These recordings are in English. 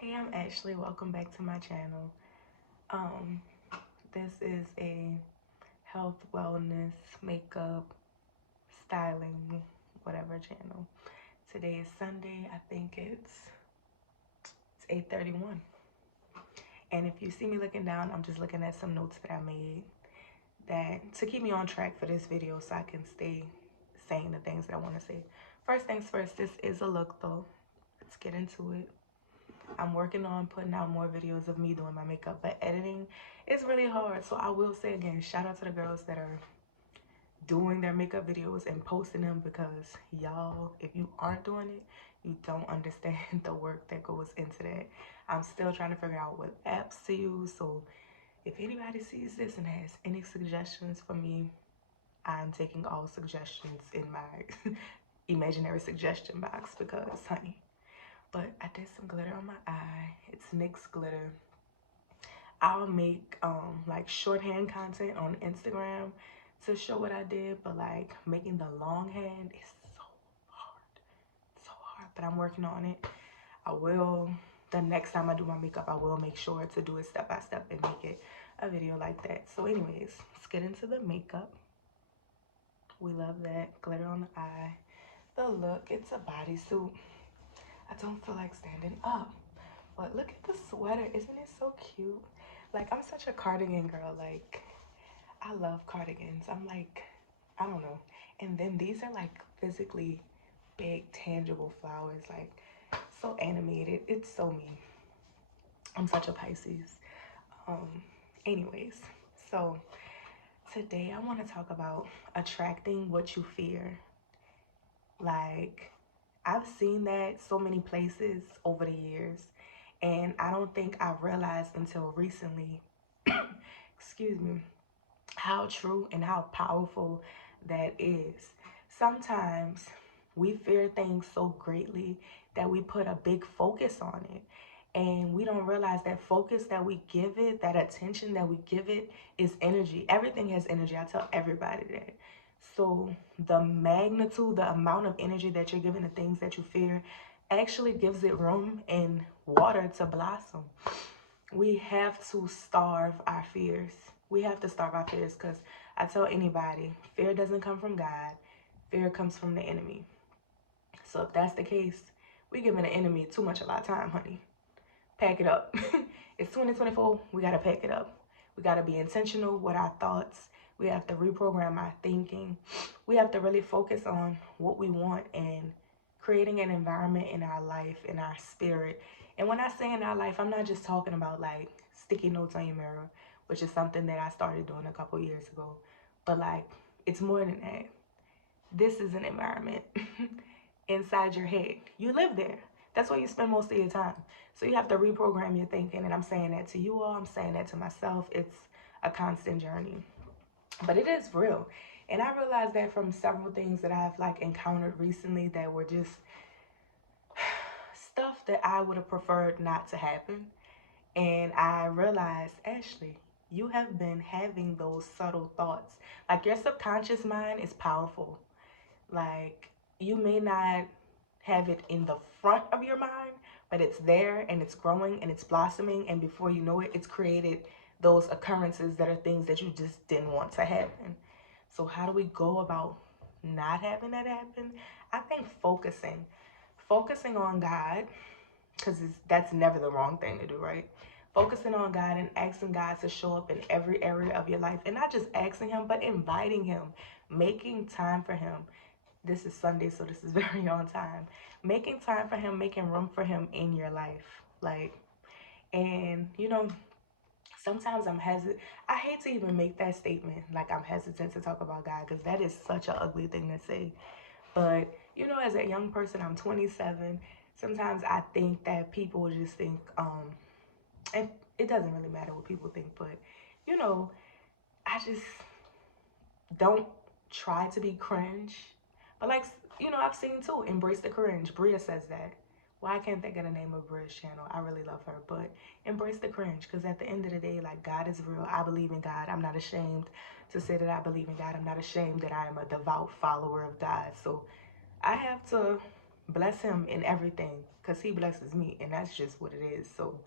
Hey, I'm Ashley. Welcome back to my channel. Um, this is a health, wellness, makeup, styling, whatever channel. Today is Sunday. I think it's 8:31. And if you see me looking down, I'm just looking at some notes that I made that to keep me on track for this video so I can stay saying the things that I want to say. First things first, this is a look though. Let's get into it. I'm working on putting out more videos of me doing my makeup, but editing is really hard. So I will say again, shout out to the girls that are doing their makeup videos and posting them, because y'all, if you aren't doing it, you don't understand the work that goes into that. I'm still trying to figure out what apps to use. So if anybody sees this and has any suggestions for me, I'm taking all suggestions in my imaginary suggestion box, because honey. But I did some glitter on my eye. It's NYX glitter. I'll make like shorthand content on Instagram to show what I did, but like making the longhand is so hard, but I'm working on it. I will, the next time I do my makeup, I will make sure to do it step by step and make it a video like that. So anyways, let's get into the makeup. We love that glitter on the eye. The look, it's a bodysuit. I don't feel like standing up, but look at the sweater. Isn't it so cute? Like, I'm such a cardigan girl. Like, I love cardigans. I'm like, I don't know. And then these are like physically big, tangible flowers. Like, so animated. It's so me. I'm such a Pisces. Anyways, so today I want to talk about attracting what you fear. Like, I've seen that so many places over the years, and I don't think I realized until recently, excuse me, how true and how powerful that is. Sometimes we fear things so greatly that we put a big focus on it. And we don't realize that focus that we give it, that attention that we give it, is energy. Everything has energy. I tell everybody that. So the magnitude, the amount of energy that you're giving to things that you fear actually gives it room and water to blossom. We have to starve our fears. We have to starve our fears, because I tell anybody, fear doesn't come from God. Fear comes from the enemy. So if that's the case, we giving the enemy too much of our time, honey. Pack it up. It's 2024. We got to pack it up. We got to be intentional with our thoughts. We have to reprogram our thinking. We have to really focus on what we want and creating an environment in our life, in our spirit. And when I say in our life, I'm not just talking about like sticky notes on your mirror, which is something that I started doing a couple years ago. But like, it's more than that. This is an environment inside your head. You live there. That's where you spend most of your time. So you have to reprogram your thinking. And I'm saying that to you all. I'm saying that to myself. It's a constant journey. But it is real. And I realized that from several things that I've like encountered recently that were just stuff that I would have preferred not to happen. And I realized, Ashley, you have been having those subtle thoughts. Like, your subconscious mind is powerful. Like, you may not have it in the front of your mind, but it's there and it's growing and it's blossoming. And before you know it, it's created those occurrences that are things that you just didn't want to happen. So how do we go about not having that happen? I think focusing on God, because that's never the wrong thing to do, right? Focusing on God and asking God to show up in every area of your life, and not just asking him, but inviting him, making time for him. This is Sunday, so this is very on time. Making time for him, making room for him in your life. Like, and you know, sometimes I'm hesitant. I hate to even make that statement. Like, I'm hesitant to talk about God, because that is such an ugly thing to say. But, you know, as a young person, I'm 27. Sometimes I think that people just think, and it doesn't really matter what people think, but, you know, I just don't try to be cringe. But like, you know, I've seen too, embrace the cringe. Bria says that. Well, I can't think of the name of Bria's channel. I really love her. But embrace the cringe, because at the end of the day, like, God is real. I believe in God. I'm not ashamed to say that I believe in God. I'm not ashamed that I am a devout follower of God. So I have to bless him in everything because he blesses me, and that's just what it is. So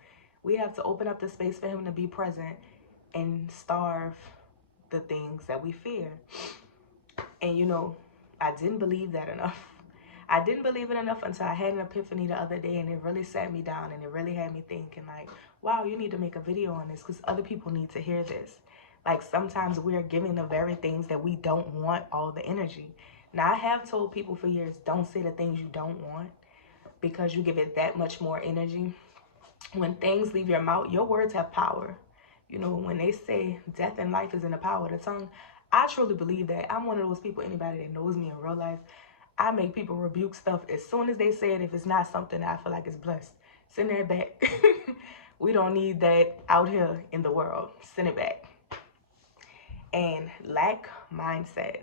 we have to open up the space for him to be present and starve the things that we fear. And you know, I didn't believe that enough. I didn't believe it enough until I had an epiphany the other day, and it really sat me down and it really had me thinking like, wow, you need to make a video on this because other people need to hear this. Like sometimes we're giving the very things that we don't want all the energy. Now I have told people for years, don't say the things you don't want because you give it that much more energy. When things leave your mouth, your words have power. You know, when they say death and life is in the power of the tongue, I truly believe that. I'm one of those people, anybody that knows me in real life, I make people rebuke stuff as soon as they say it if it's not something that I feel like is blessed. Send that back. We don't need that out here in the world. Send it back. And lack mindset.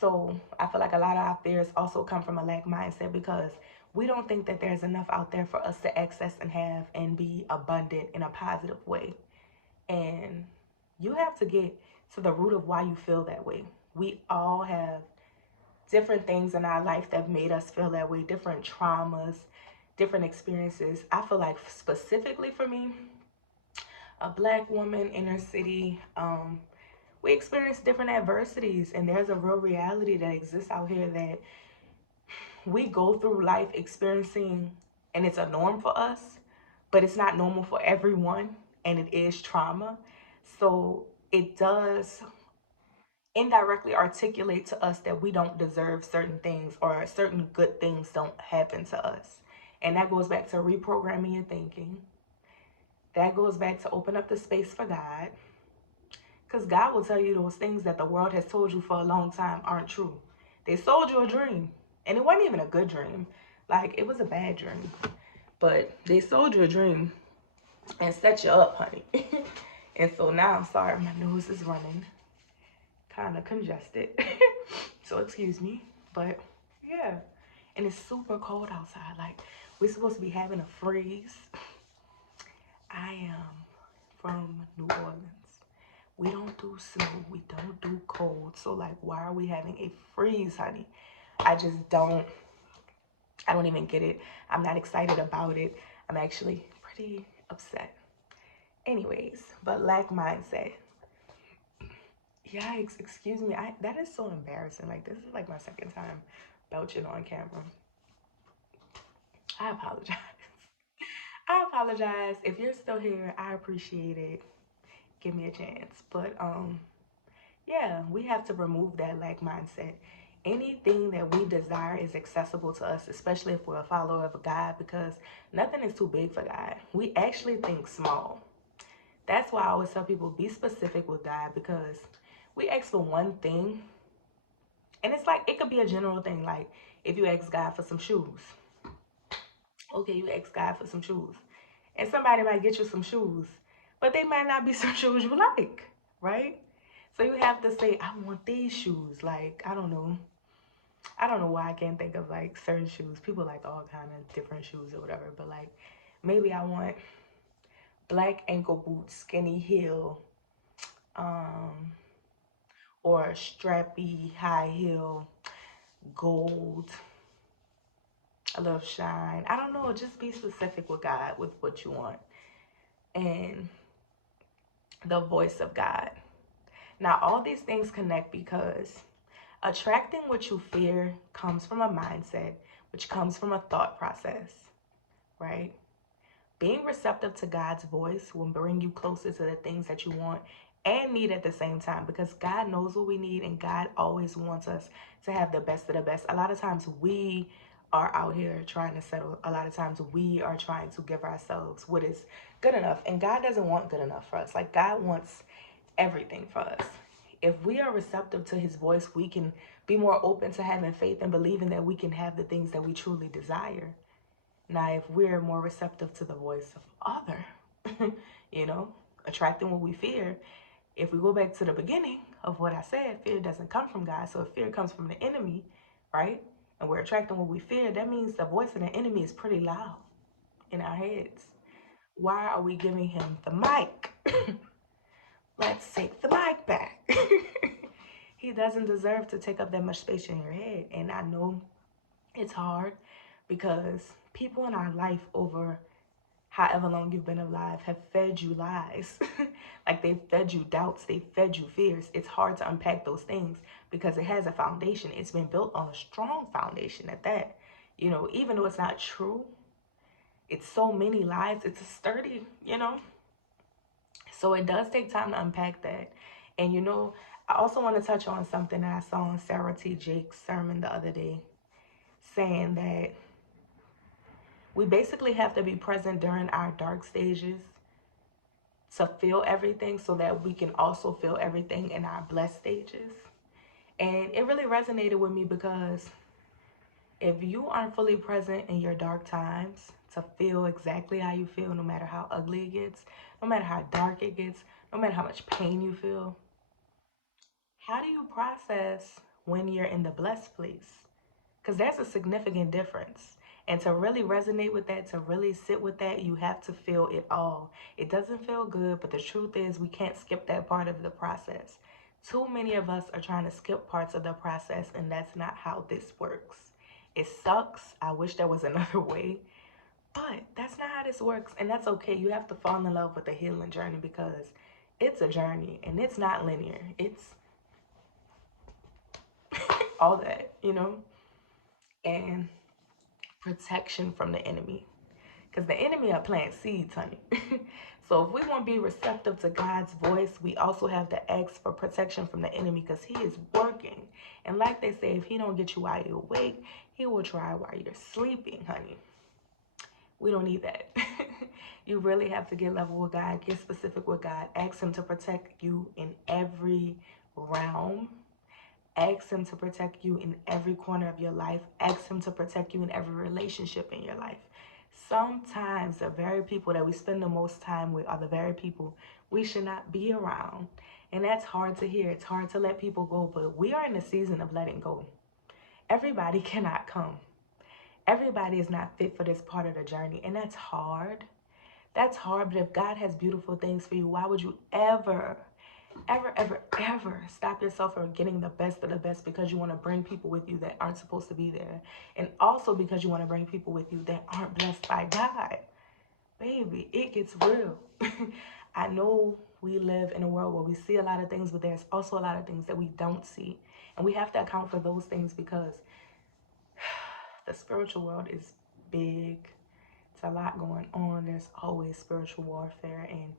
So I feel like a lot of our fears also come from a lack mindset because we don't think that there's enough out there for us to access and have and be abundant in a positive way. And you have to get to the root of why you feel that way. We all have different things in our life that made us feel that way, different traumas, different experiences. I feel like specifically for me, a black woman, inner city, we experience different adversities, and there's a real reality that exists out here that we go through life experiencing, and it's a norm for us, but it's not normal for everyone, and it is trauma. So it does indirectly articulate to us that we don't deserve certain things or certain good things don't happen to us. And that goes back to reprogramming your thinking. That goes back to open up the space for God. Because God will tell you those things that the world has told you for a long time aren't true. They sold you a dream. And it wasn't even a good dream. Like, it was a bad dream. But they sold you a dream and set you up, honey. And so now, I'm sorry, my nose is running. Kind of congested. So excuse me. But, yeah. And it's super cold outside. Like, we're supposed to be having a freeze. I am from New Orleans. We don't do snow. We don't do cold. So like, why are we having a freeze, honey? I just I don't even get it. I'm not excited about it. I'm actually pretty upset. Anyways, but lack mindset. Yikes, excuse me. That is so embarrassing. Like, this is like my second time belching on camera. I apologize. I apologize. If you're still here, I appreciate it. Give me a chance. But yeah, we have to remove that lack mindset. Anything that we desire is accessible to us, especially if we're a follower of God, because nothing is too big for God. We actually think small. That's why I always tell people, be specific with God, because we ask for one thing, and it's like, it could be a general thing. Like, if you ask God for some shoes, okay, you ask God for some shoes, and somebody might get you some shoes, but they might not be some shoes you like, right? So you have to say, I want these shoes. Like, I don't know. I don't know why I can't think of like certain shoes. People like all kind of different shoes or whatever. But like, maybe I want black ankle boots, skinny heel, um, or strappy high heel, gold, a little shine. I don't know. Just be specific with God with what you want. And the voice of God. Now, all these things connect because attracting what you fear comes from a mindset, which comes from a thought process, right? Being receptive to God's voice will bring you closer to the things that you want and need at the same time, because God knows what we need and God always wants us to have the best of the best. A lot of times we are out here trying to settle. A lot of times we are trying to give ourselves what is good enough, and God doesn't want good enough for us. Like, God wants everything for us. If we are receptive to his voice, we can be more open to having faith and believing that we can have the things that we truly desire. Now, if we're more receptive to the voice of other, you know, attracting what we fear, if we go back to the beginning of what I said, fear doesn't come from God. So if fear comes from the enemy, right, and we're attracting what we fear, that means the voice of the enemy is pretty loud in our heads. Why are we giving him the mic? Let's take the mic back. He doesn't deserve to take up that much space in your head. And I know It's hard because people in our life over however long you've been alive have fed you lies. Like they've fed you doubts, they've fed you fears. It's hard to unpack those things because it has a foundation. It's been built on a strong foundation at that. You know, even though it's not true, it's so many lies, it's a sturdy. So it does take time to unpack that. And I also want to touch on something that I saw on Sarah T. Jake's sermon the other day, saying that we basically have to be present during our dark stages to feel everything so that we can also feel everything in our blessed stages. And it really resonated with me because if you aren't fully present in your dark times to feel exactly how you feel, no matter how ugly it gets, no matter how dark it gets, no matter how much pain you feel, how do you process when you're in the blessed place? Because there's a significant difference. And to really resonate with that, to really sit with that, you have to feel it all. It doesn't feel good, but the truth is we can't skip that part of the process. Too many of us are trying to skip parts of the process, and that's not how this works. It sucks. I wish there was another way, but that's not how this works. And that's okay. You have to fall in love with the healing journey because it's a journey and it's not linear. It's all that. And protection from the enemy. Because the enemy are planting seeds, honey. So if we want to be receptive to God's voice, we also have to ask for protection from the enemy because he is working. And like they say, if he don't get you while you're awake, he will try while you're sleeping, honey. We don't need that. You really have to get level with God, get specific with God, ask him to protect you in every realm. Ask him to protect you in every corner of your life. Ask him to protect you in every relationship in your life. Sometimes the very people that we spend the most time with are the very people we should not be around. And that's hard to hear. It's hard to let people go, but we are in a season of letting go. Everybody cannot come. Everybody is not fit for this part of the journey, and that's hard. That's hard, but if God has beautiful things for you, why would you ever stop yourself from getting the best of the best because you want to bring people with you that aren't supposed to be there, and also because you want to bring people with you that aren't blessed by God? Baby, it gets real. I know we live in a world where we see a lot of things, but there's also a lot of things that we don't see, and we have to account for those things because the spiritual world is big. It's a lot going on. There's always spiritual warfare, and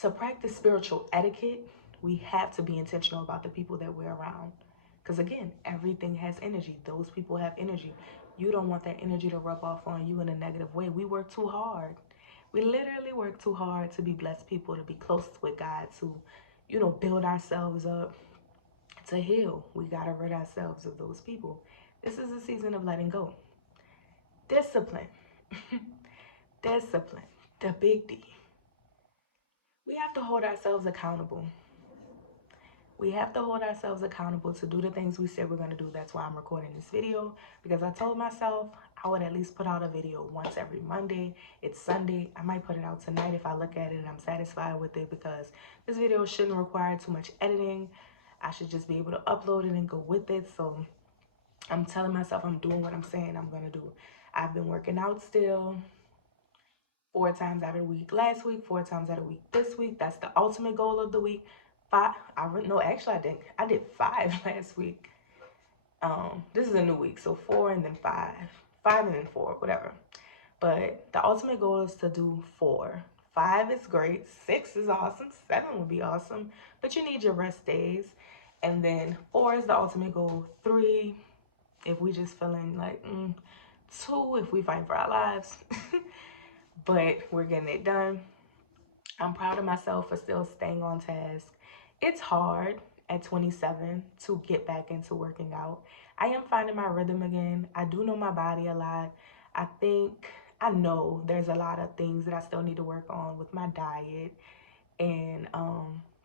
to practice spiritual etiquette, we have to be intentional about the people that we're around. Because again, everything has energy. Those people have energy. You don't want that energy to rub off on you in a negative way. We work too hard. We literally work too hard to be blessed people, to be close with God, to build ourselves up, to heal. We got to rid ourselves of those people. This is a season of letting go. Discipline. Discipline. The big D. We have to hold ourselves accountable. We have to hold ourselves accountable to do the things we said we're going to do. That's why I'm recording this video, because I told myself I would at least put out a video once every Monday. It's Sunday. I might put it out tonight if I look at it and I'm satisfied with it, because this video shouldn't require too much editing. I should just be able to upload it and go with it. So I'm telling myself I'm doing what I'm saying I'm going to do. I've been working out still 4 times out of the week last week, 4 times out of the week this week. That's the ultimate goal of the week. I did 5 last week. This is a new week, so 4 and then 5, 5 and then 4, whatever. But the ultimate goal is to do 4. 5 is great, 6 is awesome, 7 would be awesome, but you need your rest days. And then 4 is the ultimate goal. 3, if we just feeling like 2, if we fight for our lives. But we're getting it done. I'm proud of myself for still staying on task. It's hard at 27 to get back into working out. I am finding my rhythm again. I do know my body a lot. I know there's a lot of things that I still need to work on with my diet, and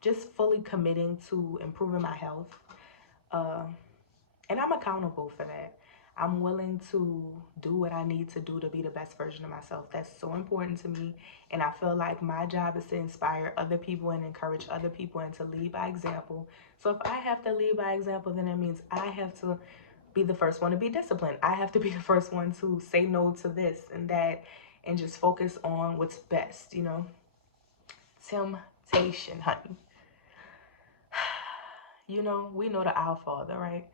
just fully committing to improving my health. And I'm accountable for that. I'm willing to do what I need to do to be the best version of myself. That's so important to me. And I feel like my job is to inspire other people and encourage other people and to lead by example. So if I have to lead by example, then it means I have to be the first one to be disciplined. I have to be the first one to say no to this and that and just focus on what's best, you know? Temptation, honey. You know, we know the Our Father, right?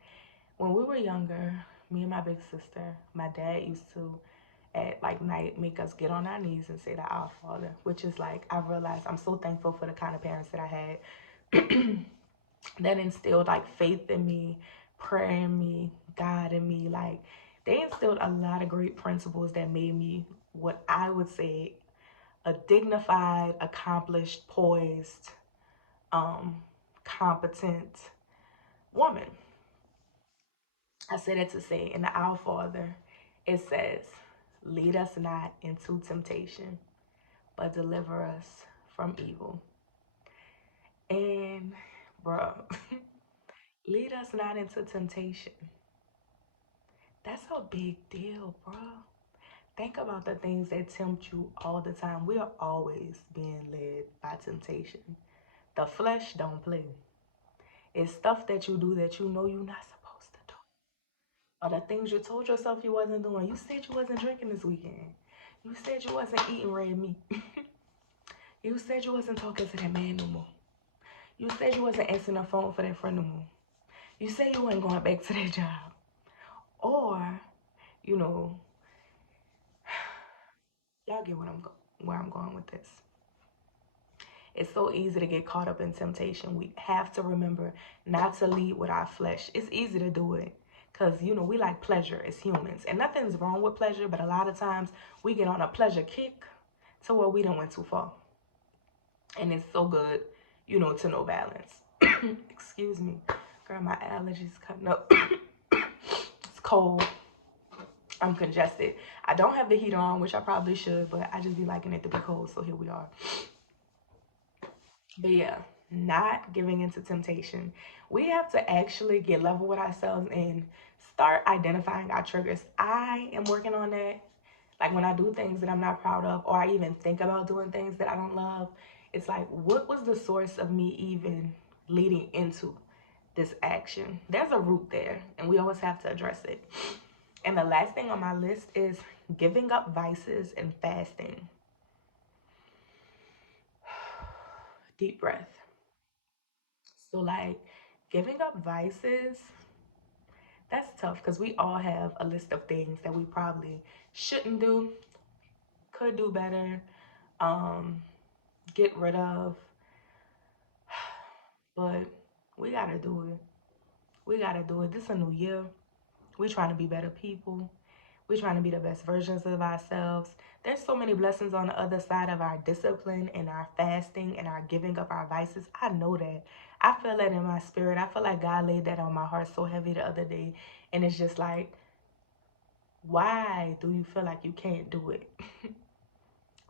When we were younger, me and my big sister, my dad used to, at like night, make us get on our knees and say the Our Father, which is like, I realized I'm so thankful for the kind of parents that I had that instilled like faith in me, prayer in me, God in me. Like, they instilled a lot of great principles that made me what I would say a dignified, accomplished, poised, um, competent woman. I said it to say in the Our Father, it says, lead us not into temptation, but deliver us from evil. And, bro, lead us not into temptation. That's a big deal, bro. Think about the things that tempt you all the time. We are always being led by temptation. The flesh don't play. It's stuff that you do that you know you're not supposed to do. Or the things you told yourself you wasn't doing. You said you wasn't drinking this weekend. You said you wasn't eating red meat. You said you wasn't talking to that man no more. You said you wasn't answering the phone for that friend no more. You said you wasn't going back to that job. Or, you know, y'all get where I'm going with this. It's so easy to get caught up in temptation. We have to remember not to lead with our flesh. It's easy to do it because, you know, we like pleasure as humans. And nothing's wrong with pleasure, but a lot of times we get on a pleasure kick to where we don't went too far. And it's so good, you know, to know balance. Excuse me. Girl, my allergies cutting up. It's cold. I'm congested. I don't have the heater on, which I probably should, but I just be liking it to be cold, so here we are. But yeah, not giving into temptation. We have to actually get level with ourselves and start identifying our triggers. I am working on that. Like when I do things that I'm not proud of, or I even think about doing things that I don't love, it's like, what was the source of me even leading into this action? There's a root there, and we always have to address it. And the last thing on my list is giving up vices and fasting. Deep breath. So, like, giving up vices, that's tough because we all have a list of things that we probably shouldn't do, could do better, um, get rid of, but we gotta do it. We gotta do it. This is a new year. We trying to be better people. We trying to be the best versions of ourselves. There's so many blessings on the other side of our discipline and our fasting and our giving up our vices. I know that. I feel that in my spirit. I feel like God laid that on my heart so heavy the other day. And it's just like, why do you feel like you can't do it?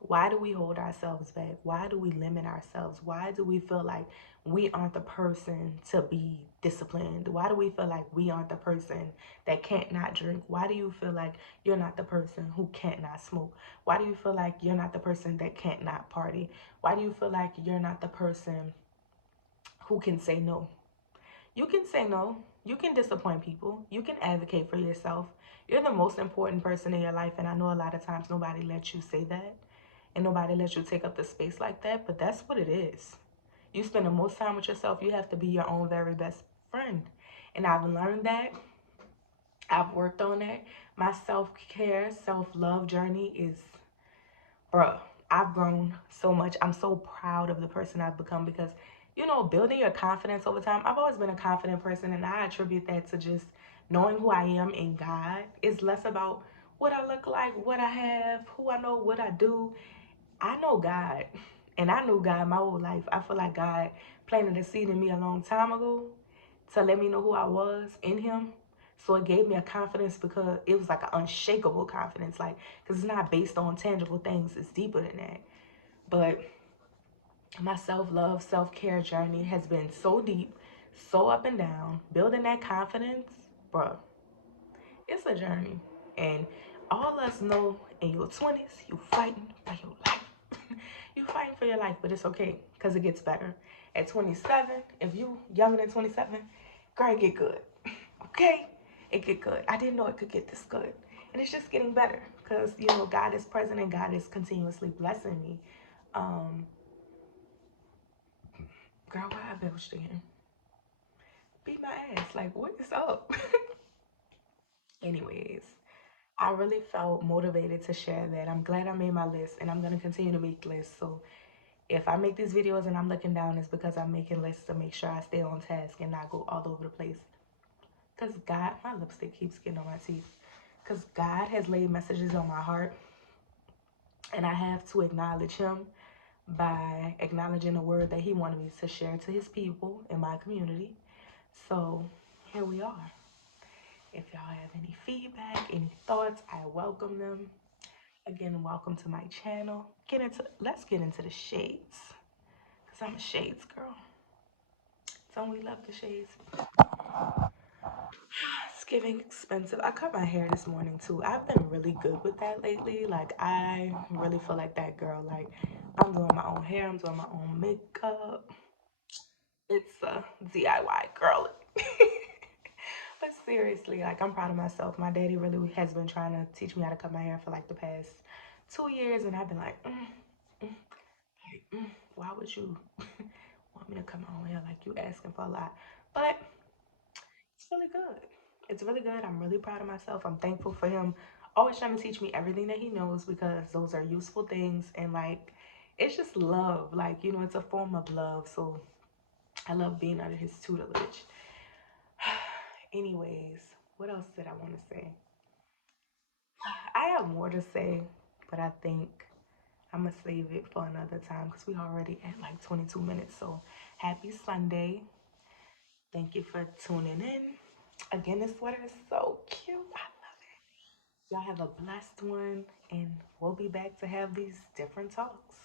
Why do we hold ourselves back? Why do we limit ourselves? Why do we feel like we aren't the person to be disciplined? Why do we feel like we aren't the person that can't not drink? Why do you feel like you're not the person who can't not smoke? Why do you feel like you're not the person that can't not party? Why do you feel like you're not the person who can say no? You can say no. You can disappoint people. You can advocate for yourself. You're the most important person in your life, and I know a lot of times nobody lets you say that. And nobody lets you take up the space like that, but that's what it is. You spend the most time with yourself. You have to be your own very best friend. And I've learned that. I've worked on that. My self-care, self-love journey is, bruh, I've grown so much. I'm so proud of the person I've become because, you know, building your confidence over time. I've always been a confident person, and I attribute that to just knowing who I am in God. It's less about what I look like, what I have, who I know, what I do. I know God, and I knew God my whole life. I feel like God planted a seed in me a long time ago to let me know who I was in Him. So it gave me a confidence because it was like an unshakable confidence, like, because it's not based on tangible things. It's deeper than that. But my self-love, self-care journey has been so deep, so up and down. Building that confidence, bro, it's a journey. And all us know in your 20s, you fighting for your life. You fighting for your life, but it's okay because it gets better. At 27, if you younger than 27, girl, get good. Okay? it get good. I didn't know it could get this good. And it's just getting better because, you know, God is present and God is continuously blessing me. Um, Girl, why I belched again? Beat my ass. Like, what is up? Anyways, I really felt motivated to share that. I'm glad I made my list and I'm going to continue to make lists. So if I make these videos and I'm looking down, it's because I'm making lists to make sure I stay on task and not go all over the place. Because God, my lipstick keeps getting on my teeth. Because God has laid messages on my heart and I have to acknowledge Him by acknowledging the word that He wanted me to share to His people in my community. So here we are. If y'all have any feedback, any thoughts, I welcome them. Again, welcome to my channel. Let's get into the shades. Cause I'm a shades girl. Don't we love the shades? It's giving expensive. I cut my hair this morning too. I've been really good with that lately. Like I really feel like that girl. Like I'm doing my own hair, I'm doing my own makeup. It's a DIY girl. But seriously, like I'm proud of myself. My daddy really has been trying to teach me how to cut my hair for like the past 2 years, and I've been like, why would you want me to cut my own hair? Like you asking for a lot, but it's really good. It's really good. I'm really proud of myself. I'm thankful for him always trying to teach me everything that he knows because those are useful things, and like it's just love. Like you know, it's a form of love. So I love being under his tutelage. Anyways, what else did I want to say? I have more to say, but I think I'm gonna save it for another time because we already at like 22 minutes. So happy Sunday. Thank you for tuning in. Again, this sweater is so cute. I love it. Y'all have a blessed one, and we'll be back to have these different talks.